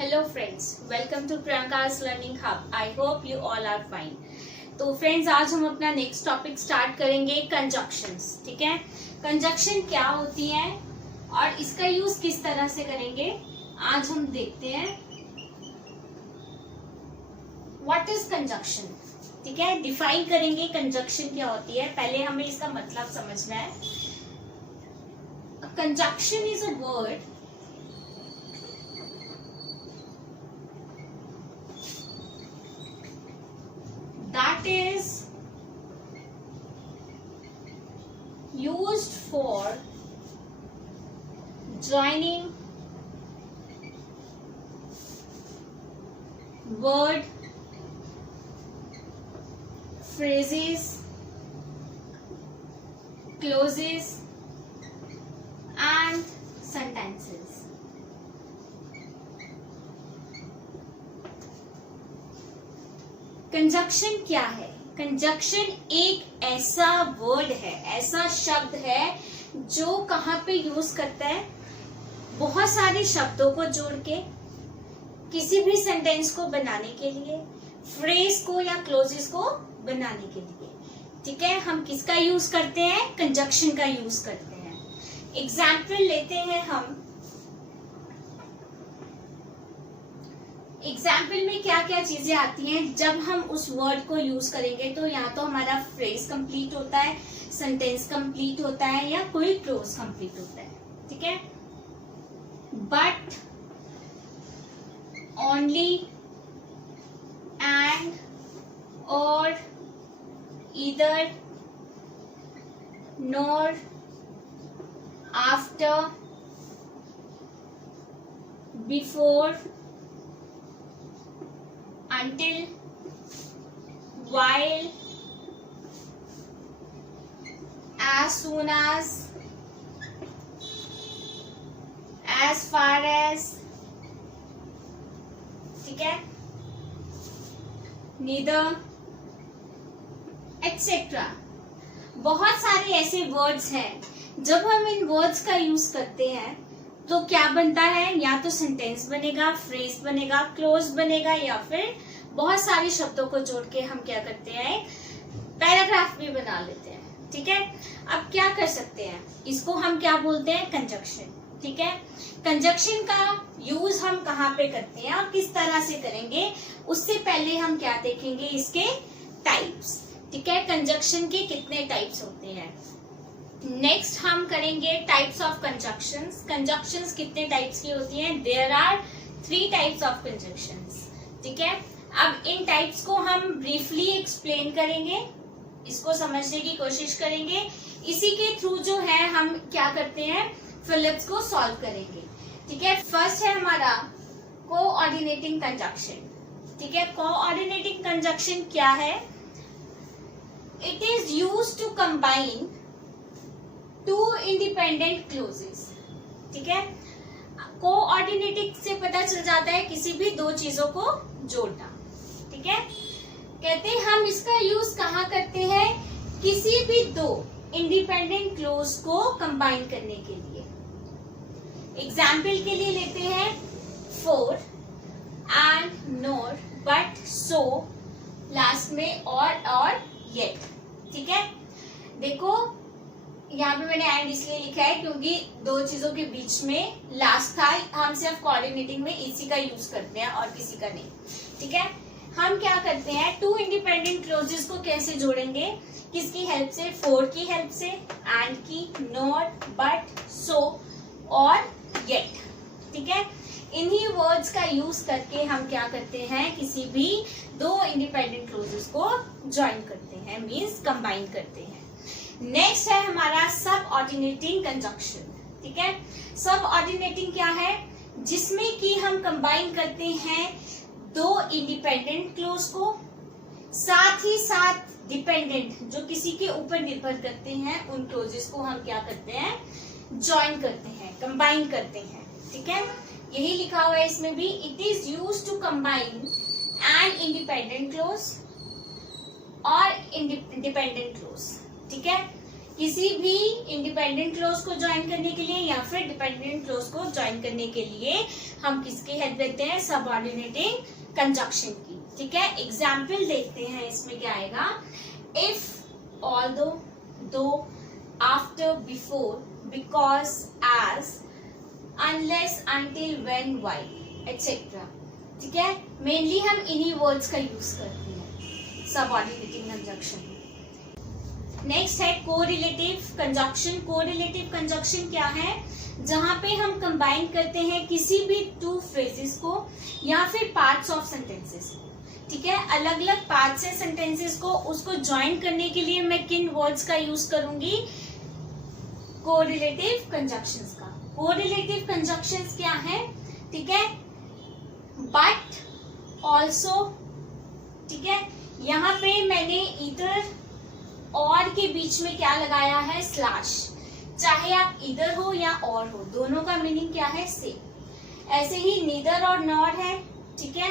Hello friends, welcome to Priyanka's learning hub. I hope you all are fine. तो friends, आज हम अपना next topic start करेंगे conjunctions. ठीक है, कंजक्शन क्या होती है और इसका यूज किस तरह से करेंगे आज हम देखते हैं। What is conjunction? ठीक है, डिफाइन करेंगे कंजक्शन क्या होती है। पहले हमें इसका मतलब समझना है। Conjunction is a word that is used for joining word, phrases, clauses and sentences. Conjunction क्या है? कंजक्शन एक ऐसा वर्ड है, ऐसा शब्द है जो कहाँ पे यूज करता है, बहुत सारे शब्दों को जोड़ के किसी भी सेंटेंस को बनाने के लिए, फ्रेज को या क्लोजेस को बनाने के लिए। ठीक है, हम किसका यूज करते हैं? कंजक्शन का यूज करते हैं। एग्जाम्पल लेते हैं हम। एग्जाम्पल में क्या क्या चीजें आती हैं जब हम उस वर्ड को यूज करेंगे? तो या तो हमारा फ्रेज कंप्लीट होता है, सेंटेंस कंप्लीट होता है या कोई क्लोज कंप्लीट होता है। ठीक है, बट ओनली एंड और either nor after before until, while, as soon as far as, ठीक है, neither, etc. बहुत सारे ऐसे वर्ड्स हैं, जब हम इन वर्ड्स का यूज करते हैं तो क्या बनता है? या तो सेंटेंस बनेगा, फ्रेज बनेगा, क्लोज बनेगा, या फिर बहुत सारे शब्दों को जोड़ के हम क्या करते हैं? पैराग्राफ भी बना लेते हैं। ठीक है, अब क्या कर सकते हैं? इसको हम क्या बोलते हैं? कंजक्शन। ठीक है, कंजक्शन का यूज हम कहाँ पे करते हैं और किस तरह से करेंगे, उससे पहले हम क्या देखेंगे? इसके टाइप्स। ठीक है, कंजक्शन के कितने टाइप्स होते हैं। नेक्स्ट हम करेंगे टाइप्स ऑफ कंजक्शंस। कंजक्शंस कितने टाइप्स की होती हैं? There are 3 types of conjunctions. ठीक है, अब इन टाइप्स को हम ब्रीफली एक्सप्लेन करेंगे, इसको समझने की कोशिश करेंगे। इसी के थ्रू जो है हम क्या करते हैं? फिलिप्स को सॉल्व करेंगे। ठीक है, फर्स्ट है हमारा कोऑर्डिनेटिंग कंजक्शन। ठीक है, कोऑर्डिनेटिंग कंजक्शन क्या है? It is used to combine 2 independent clauses. ठीक है, कोऑर्डिनेटिंग से पता चल जाता है किसी भी 2 चीजों को जोड़ना। ठीक है, कहते हैं हम इसका यूज कहाँ करते हैं? किसी भी 2 इंडिपेंडेंट क्लोज को कंबाइन करने के लिए। एग्जाम्पल के लिए लेते हैं four and NOR but so, last में और येट। ठीक है, देखो यहाँ पे मैंने एंड इसलिए लिखा है क्योंकि 2 चीजों के बीच में लास्ट था। हम सिर्फ कोऑर्डिनेटिंग में इसी का यूज करते हैं और किसी का नहीं। ठीक है, हम क्या करते हैं? 2 इंडिपेंडेंट क्लोजेस को कैसे जोड़ेंगे? किसकी हेल्प से? फोर की हेल्प से, एंड की, नॉट, बट, सो और येट। ठीक है, इन्हीं वर्ड्स का यूज करके हम क्या करते हैं? किसी भी 2 इंडिपेंडेंट क्लोजेस को ज्वाइन करते हैं, मीन्स कंबाइन करते हैं। नेक्स्ट है हमारा सब ऑर्डिनेटिंग कंजक्शन। ठीक है, सब ऑर्डिनेटिंग क्या है? जिसमें कि हम कंबाइन करते हैं 2 इंडिपेंडेंट क्लोज को, साथ ही साथ डिपेंडेंट जो किसी के ऊपर निर्भर करते हैं, उन क्लोजेस को हम क्या करते हैं? ज्वाइन करते हैं, कंबाइन करते हैं। ठीक है, यही लिखा हुआ है इसमें भी। It is use to combine an independent clause और डिपेंडेंट क्लोज। ठीक है, किसी भी इंडिपेंडेंट क्लॉज को ज्वाइन करने के लिए या फिर डिपेंडेंट क्लॉज को ज्वाइन करने के लिए हम किसकी हेल्प लेते हैं, सबऑर्डिनेटिंग कंजंक्शन की। ठीक है, एग्जाम्पल देखते हैं इसमें क्या आएगा। If, although, though, after, before, because, as, unless, until, when, while, etcetera. ठीक है, मेनली हम इन्हीं वर्ड्स का यूज करते हैं सबऑर्डिनेटिंग कंजंक्शन। नेक्स्ट है कोरिलेटिव कंजंक्शन। कोरिलेटिव कंजंक्शन क्या है, जहां पे हम कंबाइन करते हैं किसी भी टू फ्रेजेस को या फिर पार्ट्स ऑफ सेंटेंसेस को। ठीक है, अलग अलग पार्ट्स से सेंटेंसेस को उसको ज्वाइन करने के लिए मैं किन वर्ड्स का यूज करूंगी, कोरिलेटिव कंजंक्शंस का। कोरिलेटिव कंजंक्शंस क्या है, ठीक है, बट, ऑल्सो। ठीक है, यहाँ पे मैंने इधर और के बीच में क्या लगाया है, स्लैश। चाहे आप इधर हो या और हो, दोनों का मीनिंग क्या है, सेम। ऐसे ही नीदर और नॉर है। ठीक है,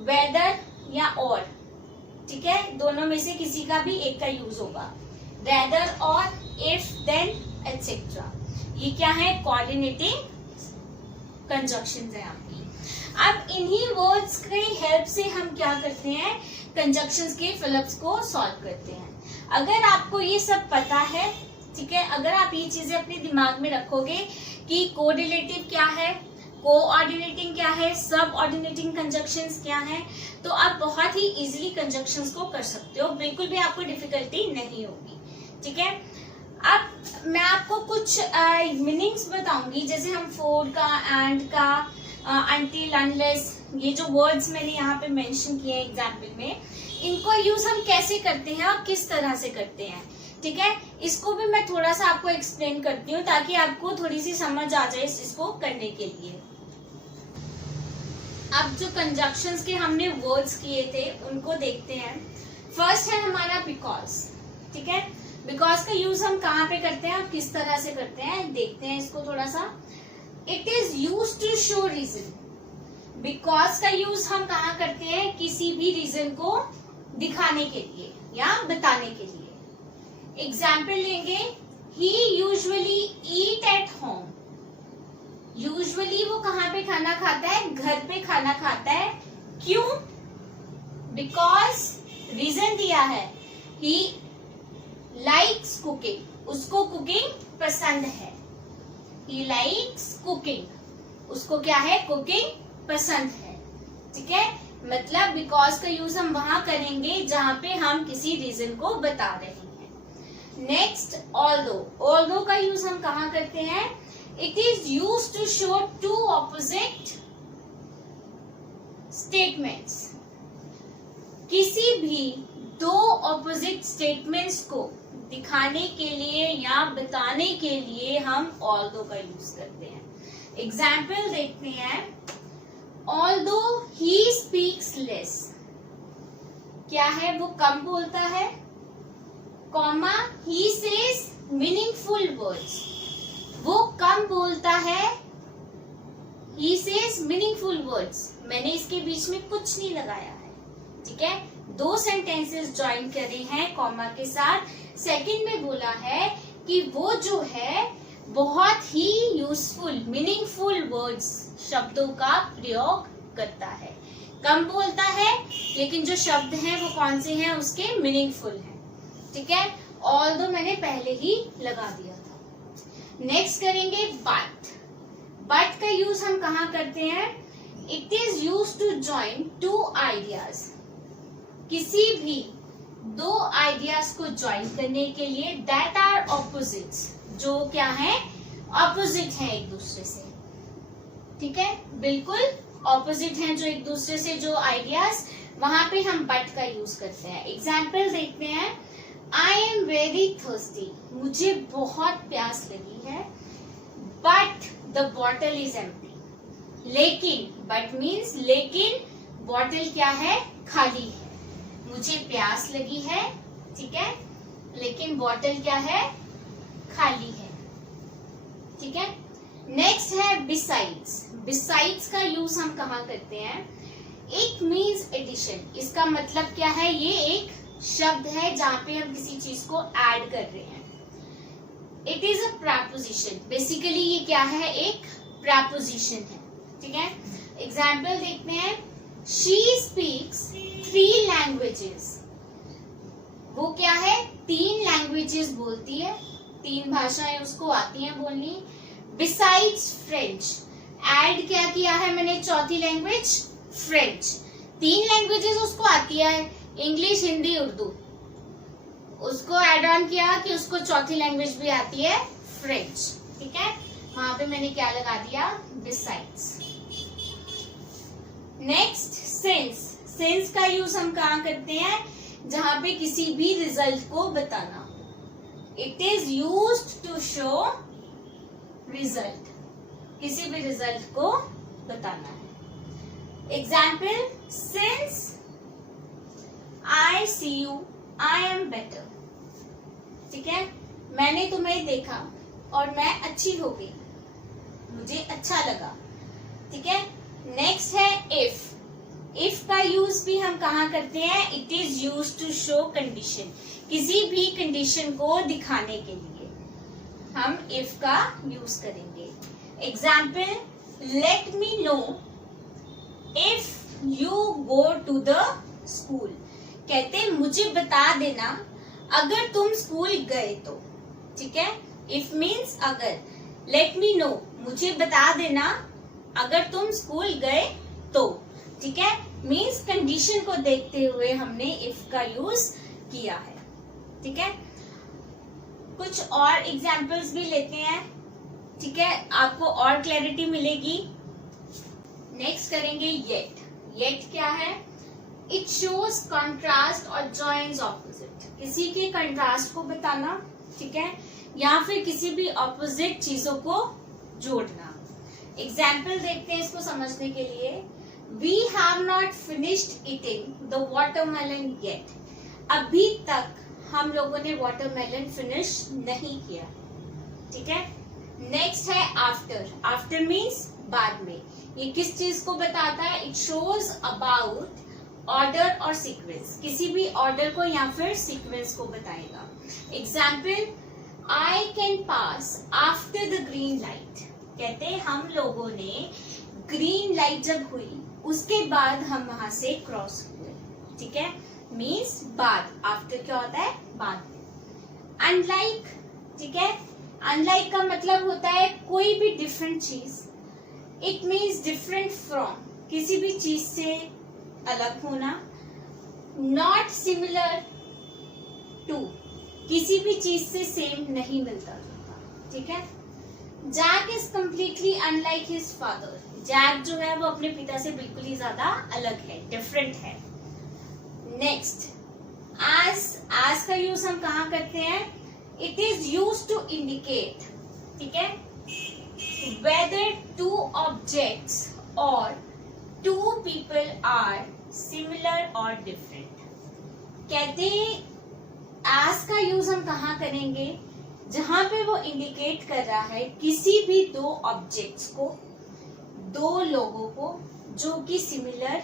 वेदर या और। ठीक है, दोनों में से किसी का भी एक का यूज होगा, रेदर और, इफ, देन, एटसेट्रा। ये क्या है, कोऑर्डिनेटिंग कंजंक्शंस है आपकी। अब इन्हीं वर्ड्स की हेल्प से हम क्या करते हैं, कंजंक्शंस के फिलअप्स को सॉल्व करते हैं। अगर आपको ये सब पता है, ठीक है, अगर आप ये चीजें अपने दिमाग में रखोगे कि कोरिलेटिव क्या है, कोऑर्डिनेटिंग क्या है, सब ऑर्डिनेटिंग कंजंक्शंस क्या है, तो आप बहुत ही इजीली कंजंक्शंस को कर सकते हो, बिल्कुल भी आपको डिफिकल्टी नहीं होगी। ठीक है, अब मैं आपको कुछ मीनिंग्स बताऊंगी, जैसे हम फॉर का, एंड का, अनटिल, अनलेस, ये जो वर्ड्स मैंने यहाँ पे मेंशन किए हैं एग्जाम्पल में, इनको यूज हम कैसे करते हैं और किस तरह से करते हैं। ठीक है, इसको भी मैं थोड़ा सा आपको एक्सप्लेन करती हूँ ताकि आपको थोड़ी सी समझ आ जाए इसको करने के लिए। अब जो कंजंक्शंस के हमने वर्ड्स किए थे उनको देखते हैं। फर्स्ट है हमारा बिकॉज। ठीक है, बिकॉज का यूज हम कहाँ पे करते हैं और किस तरह से करते हैं, देखते हैं इसको थोड़ा सा। It is use to show reason. Because का यूज हम कहाँ करते हैं, किसी भी रीजन को दिखाने के लिए या बताने के लिए। एग्जाम्पल लेंगे, he usually eat at home. Usually वो कहाँ पे खाना खाता है, घर पे खाना खाता है। क्यों, बिकॉज रीजन दिया है, ही लाइक्स कुकिंग, उसको कुकिंग पसंद है। ही लाइक्स कुकिंग, उसको क्या है, कुकिंग पसंद है। ठीक है, मतलब बिकॉज का यूज हम वहां करेंगे जहां पे हम किसी रीजन को बता रहे हैं। Next, although. ऑल्दो का यूज हम कहाँ करते हैं, it is use to show two opposite statements. किसी भी दो ऑपोजिट स्टेटमेंट्स को दिखाने के लिए या बताने के लिए हम ऑल्दो का यूज करते हैं। एग्जाम्पल देखते हैं, ऑल्दो ही स्पीक्स लेस, क्या है, वो कम बोलता है, comma, he says meaningful words, वो कम बोलता है, ही सेज मीनिंगफुल वर्ड्स। मैंने इसके बीच में कुछ नहीं लगाया है। ठीक है, दो सेंटेंसेस ज्वाइन करे हैं कॉमा के साथ। सेकंड में बोला है कि वो जो है बहुत ही यूजफुल, मीनिंगफुल वर्ड्स, शब्दों का प्रयोग करता है। कम बोलता है लेकिन जो शब्द हैं वो कौन से हैं, उसके मीनिंगफुल हैं। ठीक है, ऑल्दो मैंने पहले ही लगा दिया था। नेक्स्ट करेंगे बट। बट का यूज हम कहाँ करते हैं, it is use to join two ideas. किसी भी दो आइडियाज को ज्वाइन करने के लिए, दैट आर ऑपोजिट्स, जो क्या है, ऑपोजिट है एक दूसरे से। ठीक है, बिल्कुल ऑपोजिट हैं जो एक दूसरे से जो आइडियाज, वहां पे हम बट का यूज करते हैं। एग्जाम्पल देखते हैं, आई एम वेरी थर्स्टी, मुझे बहुत प्यास लगी है, but the bottle is empty. लेकिन, बट मीन्स लेकिन, बॉटल क्या है, खाली है। मुझे प्यास लगी है, ठीक है, लेकिन बॉटल क्या है, खाली है। ठीक है, नेक्स्ट है बिसाइड्स। बिसाइड्स का यूज हम कहाँ करते हैं, इट मीन्स एडिशन। इसका मतलब क्या है, ये एक शब्द है जहाँ पे हम किसी चीज को ऐड कर रहे हैं। It is a preposition. Basically ये क्या है, एक प्रपोजिशन है, ठीक है। एग्जाम्पल देखते हैं, शी स्पीक्स 3 लैंग्वेजेस। वो क्या है, 3 लैंग्वेजेस बोलती है, 3 भाषाएं उसको आती हैं बोलनी। बिसाइड्स फ्रेंच, ऐड क्या किया है मैंने, चौथी लैंग्वेज फ्रेंच। 3 लैंग्वेजेस उसको आती है, इंग्लिश, हिंदी, उर्दू। उसको एड ऑन किया कि उसको चौथी लैंग्वेज भी आती है, फ्रेंच, ठीक है। वहां पे मैंने क्या लगा दिया, बिसाइड्स। Next, since. सिंस का यूज हम कहाँ करते हैं, जहां पे किसी भी रिजल्ट को बताना। It is used to show result, किसी भी रिजल्ट को बताना है। Example, since I see you I am better, ठीक है। मैंने तुम्हें देखा और मैं अच्छी हो गई, मुझे अच्छा लगा, ठीक है। नेक्स्ट है इफ। इफ का यूज भी हम कहाँ करते हैं, it is use to show condition, किसी भी कंडीशन को दिखाने के लिए हम इफ का यूज करेंगे। Example, let me know if you go to the school. कहते मुझे बता देना अगर तुम स्कूल गए तो, ठीक है। इफ मीन्स अगर, लेट मी नो मुझे बता देना अगर तुम स्कूल गए तो, ठीक है। मीन्स कंडीशन को देखते हुए हमने इफ का यूज किया है, ठीक है। कुछ और एग्जाम्पल्स भी लेते हैं, ठीक है, आपको और क्लैरिटी मिलेगी। नेक्स्ट करेंगे येट। येट क्या है, इट शोज कॉन्ट्रास्ट और जॉइंस ऑपोजिट, किसी के कंट्रास्ट को बताना, ठीक है, या फिर किसी भी ऑपोजिट चीजों को जोड़ना। एग्जाम्पल देखते हैं इसको समझने के लिए। We have not finished eating the watermelon yet. अभी तक हम लोगों ने वाटरमेलन फिनिश नहीं किया, ठीक है। नेक्स्ट है आफ्टर। आफ्टर मीन्स बाद में। ये किस चीज को बताता है, इट शोज अबाउट ऑर्डर और सीक्वेंस, किसी भी ऑर्डर को या फिर सीक्वेंस को बताएगा। Example, I can pass after the green light. कहते हैं हम लोगों ने ग्रीन लाइट जब हुई उसके बाद हम वहां से क्रॉस हुए, ठीक है। मीन्स बाद, आफ्टर क्या होता है, बाद में। अनलाइक, ठीक है, अनलाइक का मतलब होता है कोई भी डिफरेंट चीज। इट मीन्स डिफरेंट फ्रॉम, किसी भी चीज से अलग होना। नॉट सिमिलर टू, किसी भी चीज से सेम नहीं मिलता जुलता, ठीक है। Jack is completely unlike his father. Jack जो है वो अपने पिता से बिल्कुल ही ज्यादा अलग है, डिफरेंट है। Next, as. एज का यूज हम कहाँ करते हैं, it is use to indicate, ठीक है, वेदर 2 ऑब्जेक्ट्स और 2 people are similar or different। कहते as का यूज हम कहाँ करेंगे, जहां पे वो इंडिकेट कर रहा है किसी भी 2 ऑब्जेक्ट्स को, 2 लोगों को जो कि सिमिलर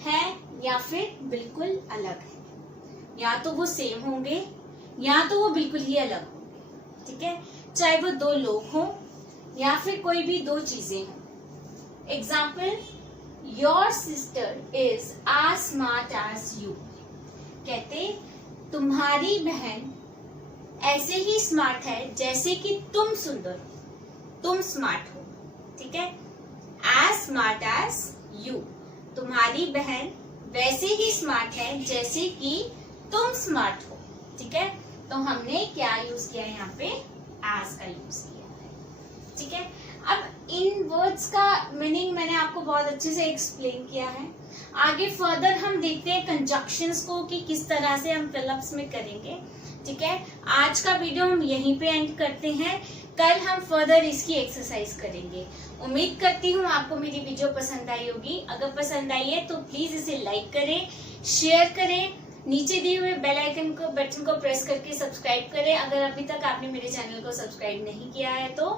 है या फिर बिल्कुल अलग है। या तो वो सेम होंगे या तो वो बिल्कुल ही अलग होंगे, ठीक है। चाहे वो 2 लोग हों या फिर कोई भी 2 चीजें हों। Example, your sister is as smart as you। कहते तुम्हारी बहन ऐसे ही स्मार्ट है जैसे कि तुम सुंदर हो, तुम स्मार्ट हो, ठीक है। as स्मार्ट as you, तुम्हारी बहन वैसे ही स्मार्ट है जैसे कि तुम स्मार्ट हो, ठीक है। तो हमने क्या यूज किया है यहाँ पे, as का यूज किया है, ठीक है। अब इन वर्ड्स का मीनिंग मैंने आपको बहुत अच्छे से एक्सप्लेन किया है। आगे फर्दर हम देखते हैं कंजक्शंस को कि किस तरह से हम फिलअप्स में करेंगे, ठीक है। आज का वीडियो हम यहीं पे एंड करते हैं, कल हम फर्दर इसकी एक्सरसाइज करेंगे। उम्मीद करती हूँ आपको मेरी वीडियो पसंद आई होगी। अगर पसंद आई है तो प्लीज इसे लाइक करें, शेयर करें, नीचे दिए हुए बेल आइकन को बटन को प्रेस करके सब्सक्राइब करें अगर अभी तक आपने मेरे चैनल को सब्सक्राइब नहीं किया है तो।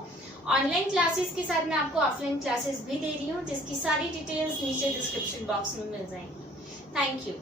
ऑनलाइन क्लासेस के साथ मैं आपको ऑफलाइन क्लासेस भी दे रही हूँ जिसकी सारी डिटेल्स नीचे डिस्क्रिप्शन बॉक्स में मिल जाएंगी। Thank you.